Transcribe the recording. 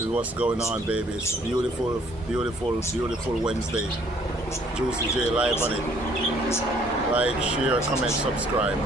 This is what's going on, baby. It's beautiful, beautiful, beautiful Wednesday. Juicy J live on it. Like, share, comment, subscribe.